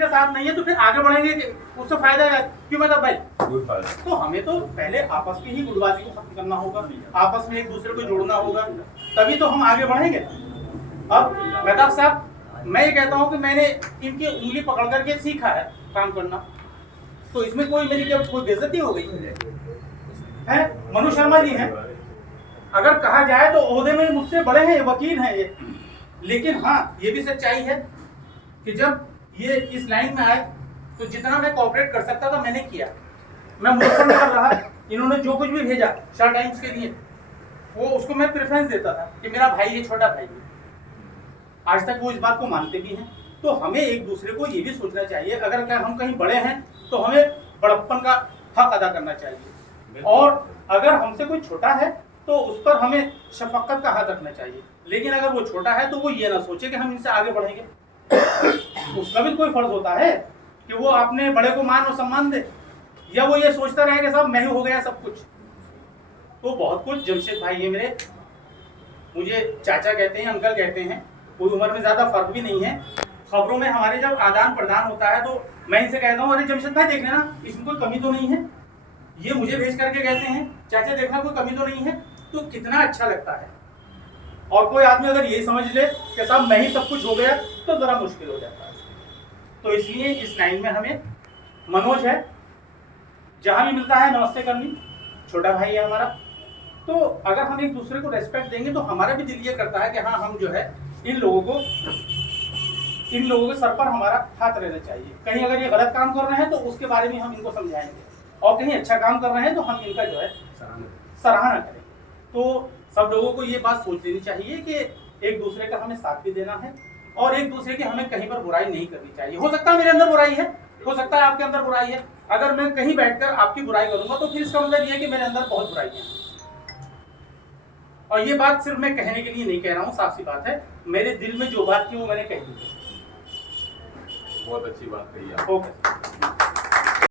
का साथ नहीं है तो फिर आगे बढ़ेंगे उससे फायदा है क्यों मतलब भाई? कोई फायदा। तो हमें तो पहले आपस की ही गुटबाजी को खत्म करना होगा, आपस में एक दूसरे को जोड़ना होगा, तभी तो हम आगे बढ़ेंगे। अब मेहताब साहब, मैं ये कहता हूँ कि मैंने इनकी उंगली पकड़ करके सीखा है काम करना, तो इसमें कोई मेरी क्या कोई बेइज्जती हो गई है? मनु शर्मा जी हैं, अगर कहा जाए तो ओहदे में मुझसे बड़े हैं, वकील हैं ये, लेकिन हाँ ये भी सच्चाई है कि जब ये इस लाइन में आए तो जितना मैं कोऑपरेट कर सकता था मैंने किया। मैं मूवमेंट कर रहा, इन्होंने जो कुछ भी भेजा शॉर्ट टाइम्स के लिए वो उसको मैं प्रेफरेंस देता था कि मेरा भाई है, छोटा भाई है। आज तक वो इस बात को मानते भी हैं। तो हमें एक दूसरे को ये भी सोचना चाहिए, अगर क्या हम कहीं बड़े हैं तो हमें बड़प्पन का हक अदा करना चाहिए, और अगर हमसे कोई छोटा है तो उस पर हमें शफकत का हक रखना चाहिए। लेकिन अगर वो छोटा है तो वो ये ना सोचे कि हम इनसे आगे बढ़ेंगे, उसका भी कोई फर्ज होता है कि वो अपने बड़े को मान और सम्मान दे, या वो ये सोचता रहे कि साहब मैं ही हो गया सब कुछ। तो बहुत कुछ जमशेद भाई है मेरे, मुझे चाचा कहते हैं, अंकल कहते हैं, कोई उम्र में ज्यादा फर्क भी नहीं है। खबरों में हमारे जब आदान प्रदान होता है तो मैं इनसे कहता हूँ अरे जमशेद भाई देख लेना इसमें कोई कमी तो नहीं है, ये मुझे भेज करके कहते हैं चाचा देखना कोई कमी तो नहीं है, तो कितना अच्छा लगता है। और कोई आदमी अगर यही समझ ले कि साहब मैं ही सब कुछ हो गया तो जरा मुश्किल हो जाता है। तो इसलिए इस लाइन में हमें मनोज है, जहां भी मिलता है नमस्ते करनी, छोटा भाई है हमारा। तो अगर हम एक दूसरे को रेस्पेक्ट देंगे तो हमारा भी दिल ये करता है कि हाँ हम जो है इन लोगों के सर पर हमारा हाथ रहना चाहिए। कहीं अगर ये गलत काम कर रहे हैं तो उसके बारे में हम इनको समझाएंगे, और कहीं अच्छा काम कर रहे हैं तो हम इनका जो है सराहना करें। तो सब लोगों को ये बात सोच लेनी चाहिए कि एक दूसरे का हमें साथ भी देना है, और एक दूसरे की हमें कहीं पर बुराई नहीं करनी चाहिए। हो सकता है मेरे अंदर बुराई है, हो सकता है आपके अंदर बुराई है, अगर मैं कहीं बैठकर आपकी बुराई करूंगा तो फिर इसका मतलब ये है कि मेरे अंदर बहुत बुराई है। और ये बात सिर्फ मैं कहने के लिए नहीं कह रहा हूँ, साफ सी बात है, मेरे दिल में जो बात थी वो मैंने कह दी। बहुत अच्छी बात कही आप। ओके।